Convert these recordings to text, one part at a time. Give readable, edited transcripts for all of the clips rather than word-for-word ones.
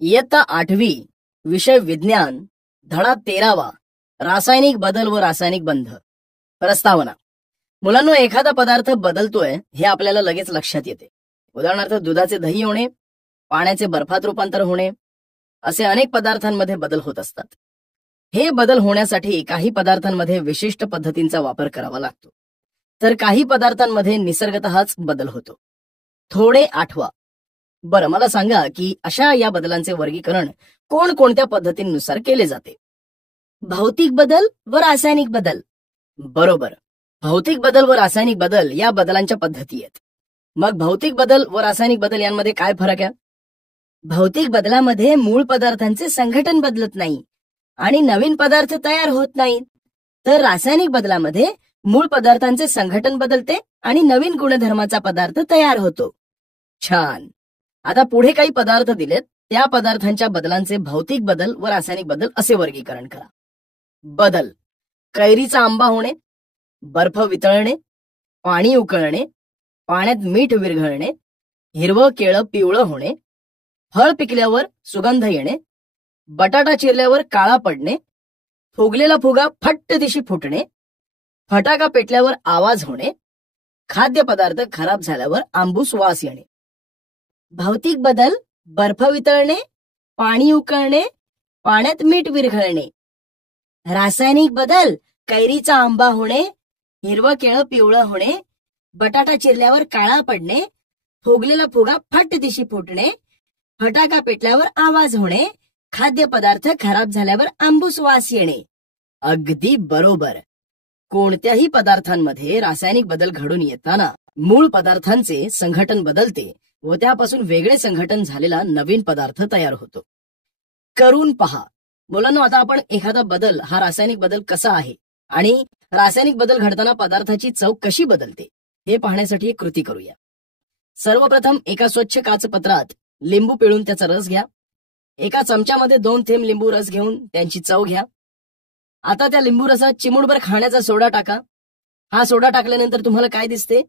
इयत्ता 8वी, विषय विज्ञान, धडा 13वा, रासायनिक बदल व रासायनिक बंध. प्रस्तावना. मुलांनो, एखादा पदार्थ बदलतोय हे आपल्याला लगेच लक्षात येते. उदाहरणार्थ दुधाचे दही होणे, पाण्याचे बर्फात रूपांतर होणे, असे अनेक पदार्थांमध्ये बदल होत असतात. हे बदल होण्यासाठी काही पदार्थांमध्ये विशिष्ट पद्धतींचा वापर करावा लागतो, तर काही पदार्थांमध्ये निसर्गतःच बदल होतो. थोडे आठवा. बरं, मला सांगा की अशा या बदलांचे वर्गीकरण कोणकोणत्या पद्धतींनुसार केले जाते? भौतिक बदल व रासायनिक बदल. बरोबर. भौतिक बदल व रासायनिक बदल या बदलांच्या पद्धती आहेत. मग भौतिक बदल व रासायनिक बदल यांमध्ये काय फरक आहे? भौतिक बदलामध्ये मूळ पदार्थांचे संघटन बदलत नाही आणि नवीन पदार्थ तयार होत नाहीत, तर रासायनिक बदलामध्ये मूळ पदार्थांचे संघटन बदलते आणि नवीन गुणधर्माचा पदार्थ तयार होतो. छान. आता पुढे काही पदार्थ दिलेत, त्या पदार्थांच्या बदलांचे भौतिक बदल व रासायनिक बदल असे वर्गीकरण करा. बदल: कैरीचा आंबा होणे, बर्फ वितळणे, पाणी उकळणे, पाण्यात मीठ विरघळणे, हिरवं केळं पिवळं होणे, फळ पिकल्यावर सुगंध येणे, बटाटा चिरल्यावर काळा पडणे, फुगलेला फुगा फट्ट दिशी फुटणे, फटाका पेटल्यावर आवाज होणे, खाद्यपदार्थ खराब झाल्यावर आंबूस वास येणे. भौतिक बदल: बर्फ वितळणे, पाणी उकळणे, पाण्यात मीठ विरघळणे. रासायनिक बदल: कैरीचा आंबा होणे, हिरवं केळं पिवळं होणे, बटाटा चिरल्यावर काळा पडणे, फुगलेला फुगा फट्ट दिशी फुटणे, फटाका पेटल्यावर आवाज होणे, खाद्यपदार्थ खराब झाल्यावर आंबूस वास येणे. अगदी बरोबर. कोणत्याही पदार्थांमध्ये रासायनिक बदल घडून येताना मूळ पदार्थांचे संघटन बदलते व त्यापासून वेगळे संघटन झालेला नवीन पदार्थ तयार होतो. करून पहा. मुलांनो, आता आपण एखादा बदल हा रासायनिक बदल कसा आहे आणि रासायनिक बदल घडताना पदार्थाची चव कशी बदलते हे पाहण्यासाठी एक कृती करूया. सर्वप्रथम एका स्वच्छ काचपत्रात लिंबू पिळून त्याचा रस घ्या. एका चमच्यामध्ये 2 थेंब लिंबू रस घेऊन त्यांची चव घ्या. आता त्या लिंबू रसात चिमूटभर खाण्याचा सोडा टाका. हा सोडा टाकल्यानंतर तुम्हाला काय दिसते?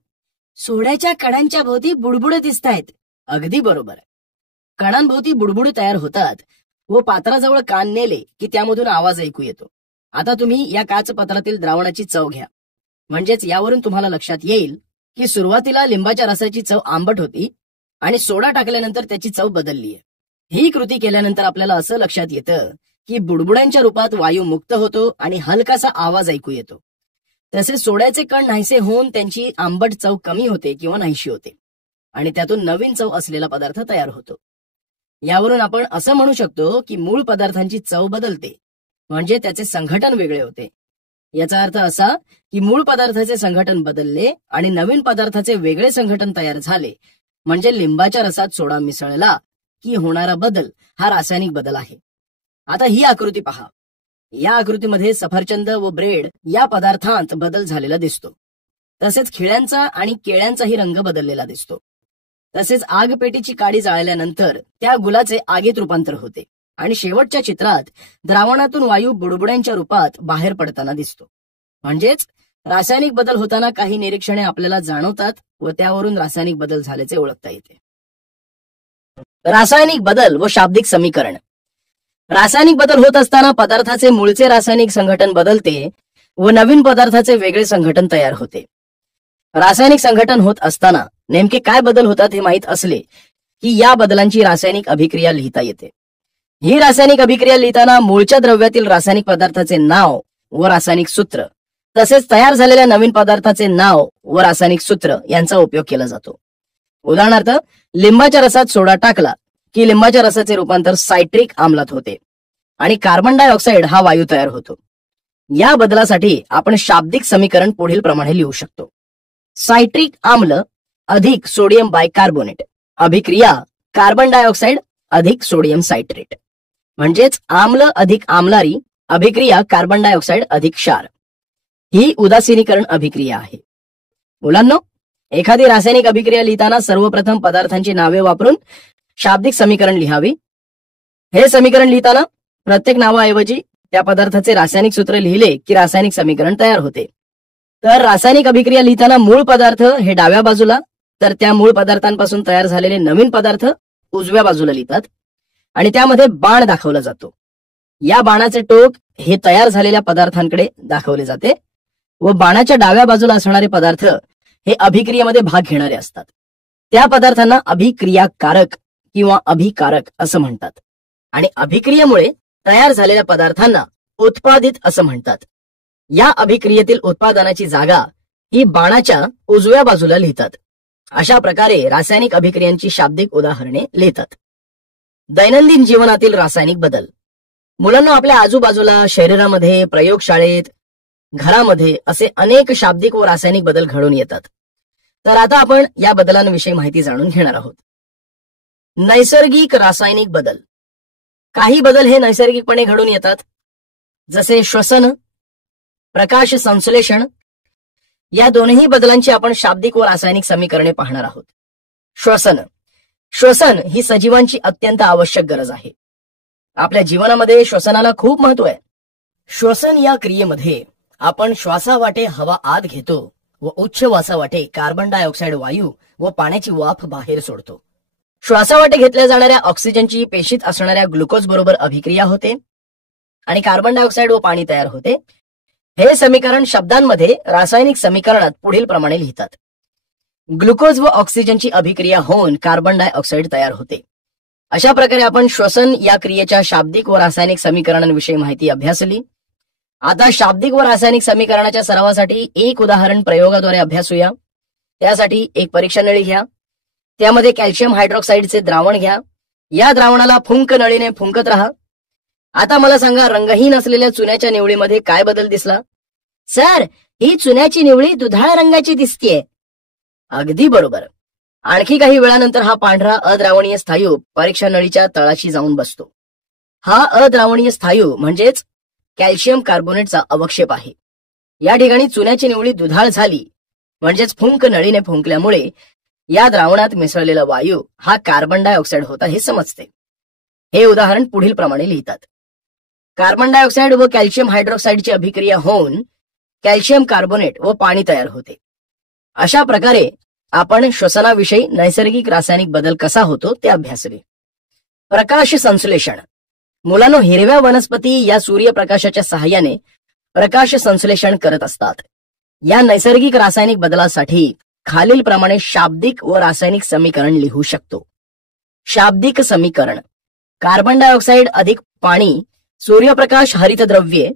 सोड्याच्या कणांच्या भोवती बुडबुडे दिसतायत. अगदी बरोबर. कणांभोवती बुडबुडे तयार होतात व पात्राजवळ कान नेले की त्यामधून आवाज ऐकू येतो. आता तुम्ही या काचपत्रातील द्रावणाची चव घ्या. म्हणजेच यावरून तुम्हाला लक्षात येईल की सुरुवातीला लिंबाच्या रसाची चव आंबट होती आणि सोडा टाकल्यानंतर त्याची चव बदललीय. ही कृती केल्यानंतर आपल्याला असं लक्षात येतं की बुडबुड्यांच्या रूपात वायू मुक्त होतो आणि हलकासा आवाज ऐकू येतो. तसेच सोड्याचे कण नाहीसे होऊन त्यांची आंबट चव कमी होते किंवा नाहीशी होते आणि त्यातून नवीन चव असलेला पदार्थ तयार होतो. यावरून आपण असं म्हणू शकतो की मूळ पदार्थांची चव बदलते म्हणजे त्याचे संघटन वेगळे होते. याचा अर्थ असा की मूळ पदार्थाचे संघटन बदलले आणि नवीन पदार्थाचे वेगळे संघटन तयार झाले म्हणजे लिंबाच्या रसात सोडा मिसळला की होणारा बदल हा रासायनिक बदल आहे. आता ही आकृती पहा. या आकृतीमध्ये सफरचंद व ब्रेड या पदार्थांत बदल झालेला दिसतो. तसेच खिळ्यांचा आणि केळ्यांचाही रंग बदललेला दिसतो. तसेच आगपेटीची काडी जाळल्यानंतर त्या गुलाचे आगीत रूपांतर होते आणि शेवटच्या चित्रात द्रावणातून वायू बुडबुड्यांच्या रूपात बाहेर पडताना दिसतो. म्हणजेच रासायनिक बदल होताना काही निरीक्षणे आपल्याला जाणवतात व त्यावरून रासायनिक बदल झाल्याचे ओळखता येते. रासायनिक बदल व शाब्दिक समीकरण. रासायनिक बदल होत असताना पदार्थाचे मूळचे रासायनिक संघटन बदलते व नवीन पदार्थाचे वेगळे संघटन तयार होते. रासायनिक संघटन होत असताना नेमके काय बदल होतात हे माहीत असले की या बदलांची रासायनिक अभिक्रिया लिहिता येते. ही रासायनिक अभिक्रिया लिहिताना मूळच्या द्रव्यातील रासायनिक पदार्थाचे नाव व रासायनिक सूत्र तसेच तयार झालेल्या नवीन पदार्थाचे नाव व रासायनिक सूत्र यांचा उपयोग केला जातो. उदाहरणार्थ, लिंबाच्या रसात सोडा टाकला की लिंबाच्या रसाचे रूपांतर सायट्रिक आम्लात होते आणि कार्बन डायऑक्साईड हा वायू तयार होतो. या बदलासाठी आपण शाब्दिक समीकरण पुढील प्रमाणे लिहू शकतो. सायट्रिक आम्ल अधिक सोडियम बायकार्बोनेट अभिक्रिया कार्बन डायऑक्साईड अधिक सोडियम सायट्रेट. म्हणजेच आम्ल अधिक आम्लारी अभिक्रिया कार्बन डायऑक्साईड अधिक क्षार. ही उदासीनीकरण अभिक्रिया आहे. मुलांनो, एखादी रासायनिक अभिक्रिया लिहिताना सर्वप्रथम पदार्थांची नावे वापरून शाब्दिक समीकरण लिहावी. हे समीकरण लिहिताना प्रत्येक नावाऐवजी त्या पदार्थाचे रासायनिक सूत्र लिहिले की रासायनिक समीकरण तयार होते. तर रासायनिक अभिक्रिया लिहिताना मूळ पदार्थ हे डाव्या बाजूला तर त्या मूळ पदार्थांपासून तयार झालेले नवीन पदार्थ उजव्या बाजूला लिहितात आणि त्यामध्ये बाण दाखवला जातो. या बाणाचे टोक हे तयार झालेल्या पदार्थांकडे दाखवले जाते व बाणाच्या डाव्या बाजूला असणारे पदार्थ हे अभिक्रियेमध्ये भाग घेणारे असतात. त्या पदार्थांना अभिक्रियाकारक किंवा अभिकारक असं म्हणतात. आणि अभिक्रियेमुळे तयार झालेल्या पदार्थांना उत्पादित असं म्हणतात. या अभिक्रियेतील उत्पादनाची जागा ही बाणाच्या उजव्या बाजूला लिहितात. अशा प्रकारे रासायनिक अभिक्रियांची शाब्दिक उदाहरणे लिहितात. दैनंदिन जीवनातील रासायनिक बदल. मुलांना आपल्या आजूबाजूला, शरीरामध्ये, प्रयोगशाळेत, घरामध्ये असे अनेक शाब्दिक व रासायनिक बदल घडून येतात. तर आता आपण या बदलांविषयी माहिती जाणून घेणार आहोत. नैसर्गिक रासायनिक बदल. काही बदल हे नैसर्गिकपणे घडून येतात, जसे श्वसन, प्रकाश संश्लेषण. या दोन्ही बदलांची आपण शाब्दिक व रासायनिक समीकरणे पाहणार आहोत. श्वसन. श्वसन ही सजीवांची अत्यंत आवश्यक गरज आहे. आपल्या जीवनामध्ये श्वसनाला खूप महत्व आहे. श्वसन या क्रियेमध्ये आपण श्वासावाटे हवा आत घेतो व उच्छ्वासावाटे कार्बन डायऑक्साईड वायू व पाण्याची वाफ बाहेर सोडतो. श्वासावाटे घेतल्या जाणाऱ्या ऑक्सिजनची पेशीत असणाऱ्या ग्लुकोज बरोबर अभिक्रिया होते आणि कार्बन डायऑक्साईड व पाणी तयार होते. हे समीकरण शब्दांमध्ये रासायनिक समीकरणात पुढील प्रमाणे लिहितात. ग्लुकोज व ऑक्सिजनची अभिक्रिया होऊन कार्बन डायऑक्साईड तयार होते. अशा प्रकारे आपण श्वसन या क्रियेच्या शाब्दिक व रासायनिक समीकरणांविषयी माहिती अभ्यासली. आता शाब्दिक व रासायनिक समीकरणाच्या सरावासाठी एक उदाहरण प्रयोगाद्वारे अभ्यासूया. त्यासाठी एक परीक्षा नळी घ्या. त्यामध्ये कॅल्शियम हायड्रॉक्साईडचे द्रावण घ्या. या द्रावणाला फुंक नळीने फुंकत राहा. आता मला सांगा, रंगहीन असलेल्या चुन्याच्या निवळीमध्ये काय बदल दिसला? सर, ही चुन्याची निवळी दुधाळ रंगाची दिसतीये. अगदी बरोबर. आणखी काही वेळानंतर हा पांढरा अद्रावणीय स्थायू परीक्षा नळीच्या तळाशी जाऊन बसतो. हा अद्रावणीय स्थायू म्हणजेच कॅल्शियम कार्बोनेटचा अवक्षेप आहे. या ठिकाणी चुन्याची निवळी दुधाळ झाली म्हणजेच फुंक नळीने फुंकल्यामुळे या द्रावणात मिसळलेला वायू हा कार्बन डायऑक्साईड होता हे समजते. हे उदाहरण पुढील प्रमाणे लिहितात. कार्बन डायऑक्साईड व कॅल्शियम हायड्रॉक्साईडची अभिक्रिया होऊन कॅल्शियम कार्बोनेट व पाणी तयार होते. अशा प्रकारे आपण श्वसनाविषयी नैसर्गिक रासायनिक बदल कसा होतो ते अभ्यासले. प्रकाश संश्लेषण. मुलांनो, हिरव्या वनस्पती या सूर्यप्रकाशाच्या सहाय्याने प्रकाश संश्लेषण करत असतात. या नैसर्गिक रासायनिक बदलासाठी खालील प्रमाणे शाब्दिक व रासायनिक समीकरण लिहू शकतो. शाब्दिक समीकरण. कार्बन डायऑक्साईड अधिक पाणी, सूर्यप्रकाश हरितद्रव्ये,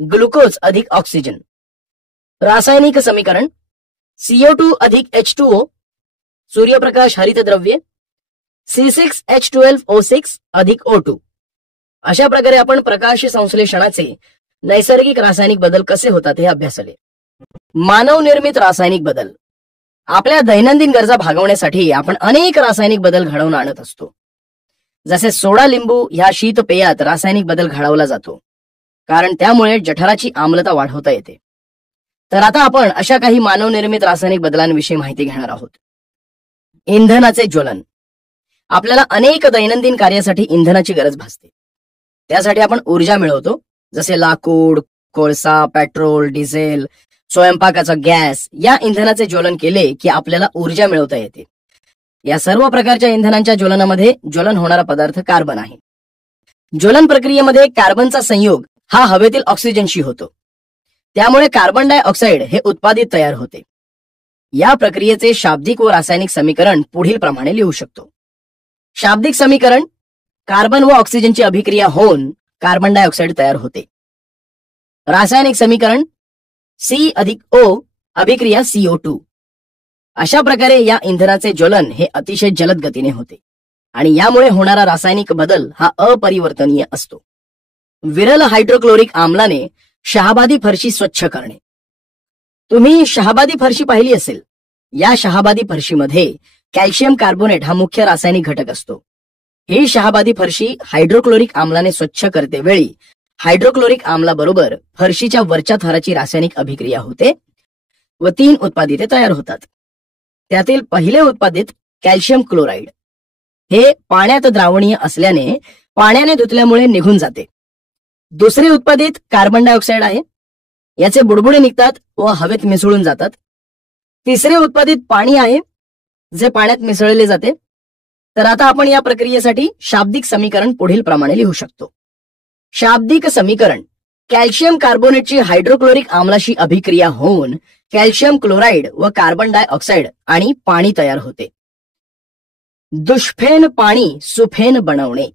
ग्लुकोज अधिक ऑक्सिजन. रासायनिक समीकरण. CO2 अधिक H2O, सूर्यप्रकाश हरितद्रव्ये, C6H12O6 अधिक O2. अशा प्रकारे आपण प्रकाश संश्लेषणाचे नैसर्गिक रासायनिक बदल कसे होतात हे अभ्यासले. मानव निर्मित रासायनिक बदल. आपल्या दैनंदिन गरजा भागवण्यासाठी आपण अनेक रासायनिक बदल घडवून आणत असतो. जसे सोडा लिंबू ह्या शीत पेयात रासायनिक बदल घडवला जातो, कारण त्यामुळे जठराची आम्लता वाढवता येते. तर आता आपण अशा काही मानव निर्मित रासायनिक बदलांविषयी माहिती घेणार आहोत. इंधनाचे ज्वलन. आपल्याला अनेक दैनंदिन कार्यासाठी इंधनाची गरज भासते. त्यासाठी आपण ऊर्जा मिळवतो, जसे लाकूड, कोळसा, पेट्रोल, डिझेल, स्वयंपाकाचा गॅस. या इंधनाचे ज्वलन केले की आपल्याला ऊर्जा मिळवता येते. या सर्व प्रकारच्या इंधनांच्या ज्वलनामध्ये ज्वलन होणारा पदार्थ कार्बन आहे. ज्वलन प्रक्रियेमध्ये कार्बनचा संयोग हा हवेतील ऑक्सिजनशी होतो. त्यामुळे कार्बन डायऑक्साईड हे उत्पादित तयार होते. या प्रक्रियेचे शाब्दिक व रासायनिक समीकरण पुढील प्रमाणे लिहू शकतो. शाब्दिक समीकरण. कार्बन व ऑक्सिजनची अभिक्रिया होऊन कार्बन डायऑक्साईड तयार होते. रासायनिक समीकरण. C अधिक O अभिक्रिया CO2. अशा प्रकारे या इंधनाचे ज्वलन हे अतिशय जलद गतीने होते आणि यामुळे होणारा रासायनिक बदल हा अपरिवर्तनीय असतो. विरल हायड्रोक्लोरिक आम्लाने शहाबादी फरशी स्वच्छ करणे. तुम्ही शहाबादी फरशी पाहिली असेल. या शहाबादी फरशीमध्ये कॅल्शियम कार्बोनेट हा मुख्य रासायनिक घटक असतो. ही शहाबादी फरशी हायड्रोक्लोरिक आम्लाने स्वच्छ करते वेळी हायड्रोक्लोरिक आम्लाबरोबर फरशीच्या वरच्या थराची रासायनिक अभिक्रिया होते व 3 उत्पादिते तयार होतात. त्यातील पहिले उत्पादित कॅल्शियम क्लोराईड हे पाण्यात द्रावणीय असल्याने पाण्याने धुतल्यामुळे निघून जाते. दुसरे उत्पादित कार्बन डायऑक्साईड आहे. याचे बुडबुडे निघतात व हवेत मिसळून जातात. तिसरे उत्पादित पाणी आहे, जे पाण्यात मिसळले जाते. तर आता आपण या प्रक्रियेसाठी शाब्दिक समीकरण पुढील प्रमाणे लिहू शकतो. शाब्दिक समीकरण: कॅल्शियम कार्बोनेटची हायड्रोक्लोरिक आम्लाशी अभिक्रिया होऊन कॅल्शियम क्लोराईड व कार्बन डायऑक्साईड आणि पाणी तयार होते. दुष्फेन पाणी सुफेन बनवणे.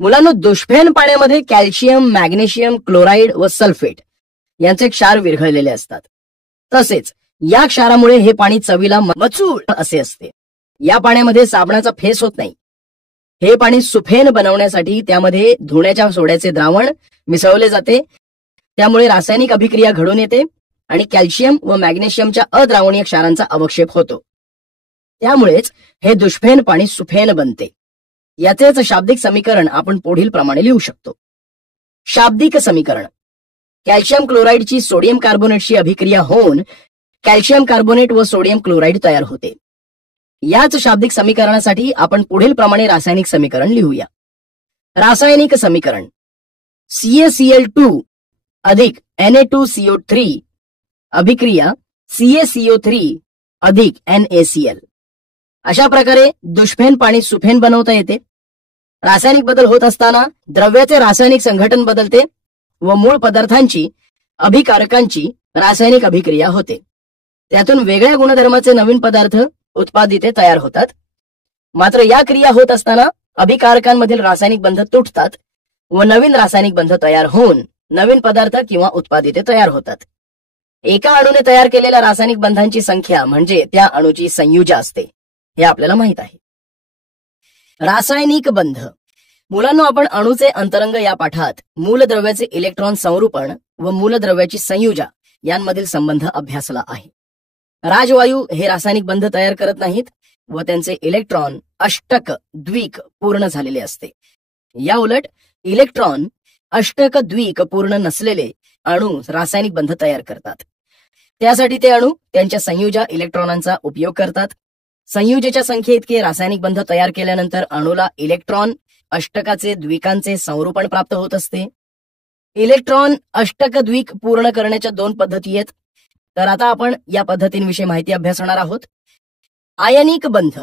मुलांनो, दुष्फेन पाण्यामध्ये कॅल्शियम, मॅग्नेशियम, क्लोराईड व सल्फेट यांचे क्षार विरघळलेले असतात. तसेच या क्षारामुळे हे पाणी चवीला मचूळ असे असते. या पाण्यामध्ये साबणाचा फेस होत नाही. हे पाणी सुफेन बनवण्यासाठी त्यामध्ये धुण्याच्या सोड्याचे द्रावण मिसळले जाते. त्यामुळे रासायनिक अभिक्रिया घडून येते आणि कॅल्शियम व मॅग्नेशियमच्या अद्रावणीय क्षारांचा अवक्षेप होतो. त्यामुळेच हे दुष्फेन पाणी सुफेन बनते. याचेच शाब्दिक समीकरण आपण पुढील प्रमाणे लिहू शकतो. शाब्दिक समीकरण: कॅल्शियम क्लोराईडची सोडियम कार्बोनेटशी अभिक्रिया होऊन कॅल्शियम कार्बोनेट व सोडियम क्लोराईड तयार होते. याच शाब्दिक समीकरणासाठी आपण पुढील प्रमाणे रासायनिक समीकरण लिहूया. रासायनिक समीकरण: CaCl2 अधिक Na2CO3 अभिक्रिया CaCO3 अधिक NaCl. अशा प्रकारे दुष्फेन पाणी सुफेन बनवता येते. रासायनिक बदल होत असताना द्रव्याचे रासायनिक संघटन बदलते व मूळ पदार्थांची अभिकारकांची रासायनिक अभिक्रिया होते. त्यातून वेगळ्या गुणधर्माचे नवीन पदार्थ उत्पादिते तयार होतात. मात्र या क्रिया होत असताना अभिकारकांमधील रासायनिक बंध तुटतात व नवीन रासायनिक बंध तयार होऊन नवीन पदार्थ किंवा उत्पादिते तयार होतात. एका अणूने तयार केलेल्या रासायनिक बंधांची संख्या म्हणजे त्या अणूची संयुजा असते, हे आपल्याला माहित आहे. रासायनिक बंध. मुलांनो, आपण अणूचे अंतरंग या पाठात मूलद्रव्याचे इलेक्ट्रॉन संरूपण व मूलद्रव्याची संयुजा यांमधील संबंध अभ्यासला आहे. राजवायू हे रासायनिक बंध तयार करत नाहीत व त्यांचे इलेक्ट्रॉन अष्टक द्विक पूर्ण झालेले असते. या उलट इलेक्ट्रॉन अष्टक द्विक पूर्ण नसलेले अणू रासायनिक बंध तयार करतात. त्यासाठी ते अणू त्यांच्या संयुजा इलेक्ट्रॉनांचा उपयोग करतात. संयुजेच्या संख्येइतके रासायनिक बंध तयार केल्यानंतर अणूला इलेक्ट्रॉन अष्टकाचे द्विकांचे संरूपण प्राप्त होत असते. इलेक्ट्रॉन अष्टक द्विक पूर्ण करण्याच्या दोन पद्धती आहेत. तर आता आपण या पद्धतींविषयी माहिती अभ्यासणार आहोत. आयनिक बंध.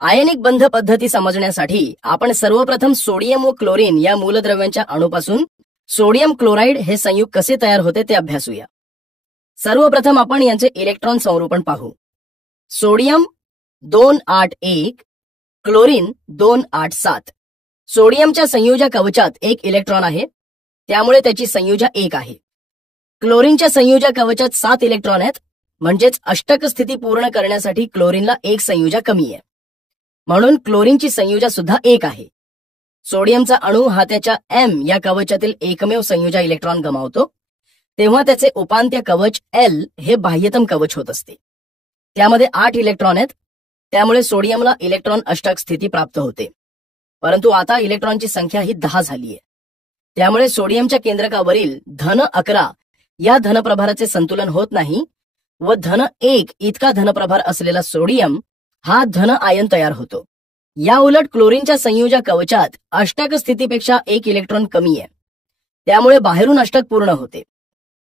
आयनिक बंध पद्धती समजण्यासाठी आपण सर्वप्रथम सोडियम व क्लोरीन या मूलद्रव्यांच्या अणूपासून सोडियम क्लोराईड हे संयुग कसे तयार होते ते अभ्यासूया. सर्वप्रथम आपण यांचे इलेक्ट्रॉन संरूपण पाहू. Sodium 281, chlorine 287. सोडियमच्या संयुजा कवचात एक इलेक्ट्रॉन आहे, त्यामुळे त्याची संयुजा 1 आहे. क्लोरीनच्या संयुजा कवचात 7 इलेक्ट्रॉन आहेत, म्हणजेच अष्टक स्थिती पूर्ण करण्यासाठी क्लोरीनला 1 संयुजा कमी आहे, म्हणून क्लोरीनची संयुजा सुद्धा 1 आहे. सोडियमचा अणू हा त्याच्या M या कवचातील एकमेव संयुजा इलेक्ट्रॉन गमावतो, तेव्हा त्याचे उपांत्य कवच L हे बाह्यतम कवच होत असते. त्यामध्ये 8 इलेक्ट्रॉन आहेत, त्यामुळे सोडियमला इलेक्ट्रॉन अष्टक स्थिती प्राप्त होते. परंतु आता इलेक्ट्रॉनची संख्या ही 10 झाली आहे. त्यामुळे सोडियमच्या केंद्रकावरील धन 11 या धनप्रभाराचे संतुलन होत नाही व धन 1 इतका धनप्रभार असलेला सोडियम हा धन आयन तयार होतो. या उलट क्लोरीनच्या संयुजा कवचात अष्टक स्थितीपेक्षा 1 इलेक्ट्रॉन कमी आहे, त्यामुळे बाहेरून अष्टक पूर्ण होते.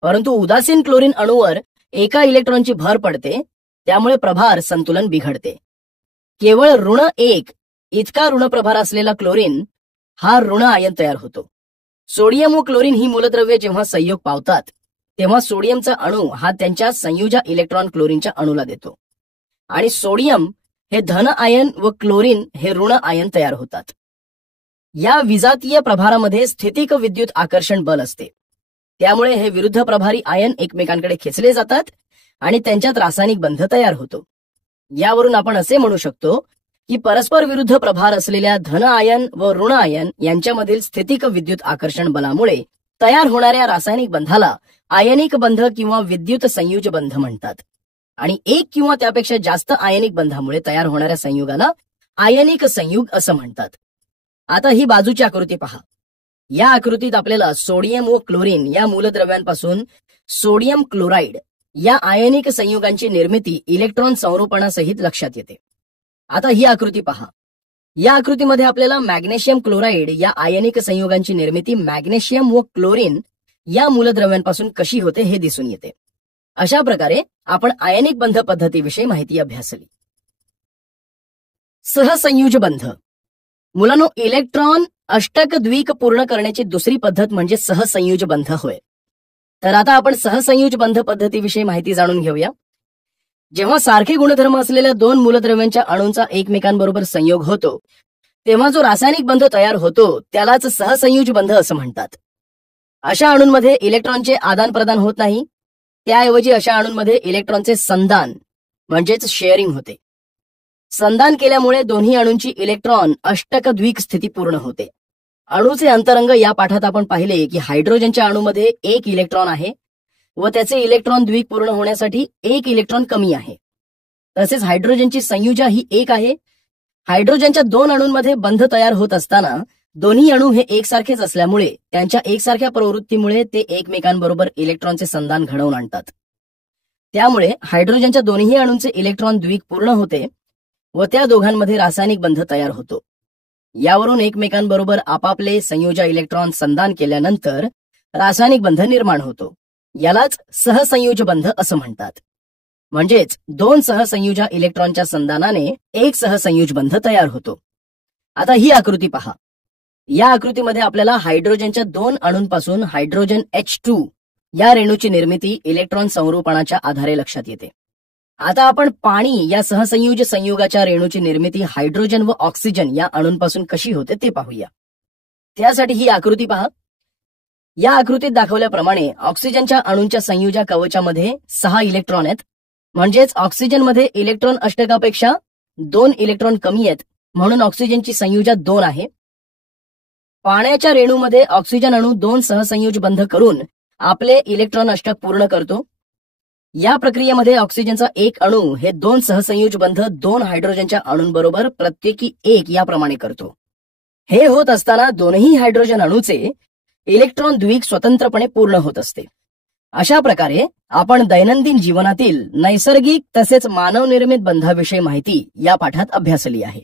परंतु उदासीन क्लोरीन अणूवर एका इलेक्ट्रॉनची भर पडते, त्यामुळे प्रभार संतुलन बिघडते. केवळ ऋण 1 इतका ऋणप्रभार असलेला क्लोरीन हा ऋण आयन तयार होतो. सोडियम व क्लोरीन ही मूलद्रव्ये जेव्हा संयोग पावतात तेव्हा सोडियमचा अणू हा त्यांच्या संयुजा इलेक्ट्रॉन क्लोरीनच्या अणूला देतो आणि सोडियम हे धन आयन व क्लोरीन हे ऋण आयन तयार होतात. या विजातीय प्रभारामध्ये स्थितिक विद्युत आकर्षण बल असते, त्यामुळे हे विरुद्ध प्रभारी आयन एकमेकांकडे खेचले जातात आणि त्यांच्यात रासायनिक बंध तयार होतो. यावरून आपण असे म्हणू शकतो की परस्पर विरुद्ध प्रभार असलेल्या धन आयन व ऋण आयन यांच्यामधील स्थितिक विद्युत आकर्षण बलामुळे तयार होणाऱ्या रासायनिक बंधाला आयनिक बंध किंवा विद्युत संयुज बंध म्हणतात आणि 1 किंवा त्यापेक्षा जास्त आयनिक बंधामुळे तयार होणाऱ्या संयुगाला आयनिक संयुग असं म्हणतात. आता ही बाजूची आकृती पहा. या आकृतीत आपल्याला सोडियम व क्लोरीन या मूलद्रव्यांपासून सोडियम क्लोराईड या आयनिक संयुगांची निर्मिती इलेक्ट्रॉन संरूपणासहित लक्षात येते. आता ही आकृती पहा. या आकृतीमध्ये आपल्याला मॅग्नेशियम क्लोराईड या आयनिक संयुगांची निर्मिती मॅग्नेशियम व क्लोरीन या मूलद्रव्यांपासून कशी होते हे दिसून येते. अशा प्रकारे आपण आयनिक बंध पद्धतीविषयी माहिती अभ्यासली. सहसंयुज बंध. मुलांनो, इलेक्ट्रॉन अष्टक द्विक पूर्ण करण्याची दुसरी पद्धत म्हणजे सहसंयुज बंध होय. तर आता आपण सहसंयुज बंध पद्धतीविषयी माहिती जाणून घेऊया. जेव्हा सारखे गुणधर्म असलेल्या दोन मूलद्रव्यांच्या अणूंचा एकमेकांबरोबर संयोग होतो तेव्हा जो रासायनिक बंध तयार होतो त्यालाच सहसंयुज बंध असं म्हणतात. अशा अणूंमध्ये इलेक्ट्रॉनचे आदान प्रदान होत नाही, त्याऐवजी अशा अणूंमध्ये इलेक्ट्रॉनचे संधान म्हणजेच शेअरिंग होते. संधान केल्यामुळे दोन्ही अणूंची इलेक्ट्रॉन अष्टक द्विक स्थिती पूर्ण होते. अणूचे अंतरंग या पाठात आपण पाहिले की हायड्रोजनच्या अणूमध्ये एक इलेक्ट्रॉन आहे व त्याचे इलेक्ट्रॉन द्विक पूर्ण होण्यासाठी एक इलेक्ट्रॉन कमी आहे. तसेच हायड्रोजनची संयुजा ही एक आहे. हायड्रोजनच्या दोन अणूंमध्ये बंध तयार होत असताना दोन्ही अणू हे एकसारखेच असल्यामुळे त्यांच्या एकसारख्या प्रवृत्तीमुळे ते एकमेकांबरोबर इलेक्ट्रॉनचे संधान घडवून आणतात. त्यामुळे हायड्रोजनच्या दोन्ही अणूंचे इलेक्ट्रॉन द्विक पूर्ण होते व त्या दोघांमध्ये रासायनिक बंध तयार होतो. यावरून एकमेकांबरोबर आपापले संयोजा इलेक्ट्रॉन संधान केल्यानंतर रासायनिक बंध निर्माण होतो. यालाच सहसंयुज बंध असं म्हणतात. म्हणजेच दोन सहसंयुजा इलेक्ट्रॉनच्या संधानाने एक सहसंयुज बंध तयार होतो. आता ही आकृती पहा. या आकृतीमध्ये आपल्याला हायड्रोजनच्या दोन अणूंपासून हायड्रोजन H2 या रेणूची निर्मिती इलेक्ट्रॉन संरूपणाच्या आधारे लक्षात येते. आता आपण पाणी या सहसंयुज संयुगाच्या रेणूची निर्मिती हायड्रोजन व ऑक्सिजन या अणूंपासून कशी होते ते पाहूया. त्यासाठी ही आकृती पहा. या आकृतीत दाखवल्याप्रमाणे ऑक्सिजनच्या अणूंच्या संयुजा कवचामध्ये 6 इलेक्ट्रॉन आहेत. म्हणजेच ऑक्सिजनमध्ये इलेक्ट्रॉन अष्टकापेक्षा 2 इलेक्ट्रॉन कमी आहेत, म्हणून ऑक्सिजनची संयुजा 2 आहे. पाण्याच्या रेणूमध्ये ऑक्सिजन अणू 2 सहसंयुज बंध करून आपले इलेक्ट्रॉन अष्टक पूर्ण करतो. या प्रक्रियेमध्ये ऑक्सिजनचा एक अणू हे 2 सहसंयुज बंध 2 हायड्रोजनच्या अणूंबरोबर प्रत्येकी 1 याप्रमाणे करतो. हे होत असताना दोनही हायड्रोजन अणूचे इलेक्ट्रॉन द्विक स्वतंत्रपणे पूर्ण होत असते. अशा प्रकारे आपण दैनंदिन जीवनातील नैसर्गिक तसेच मानवनिर्मित बंधाविषयी माहिती या पाठात अभ्यासली आहे.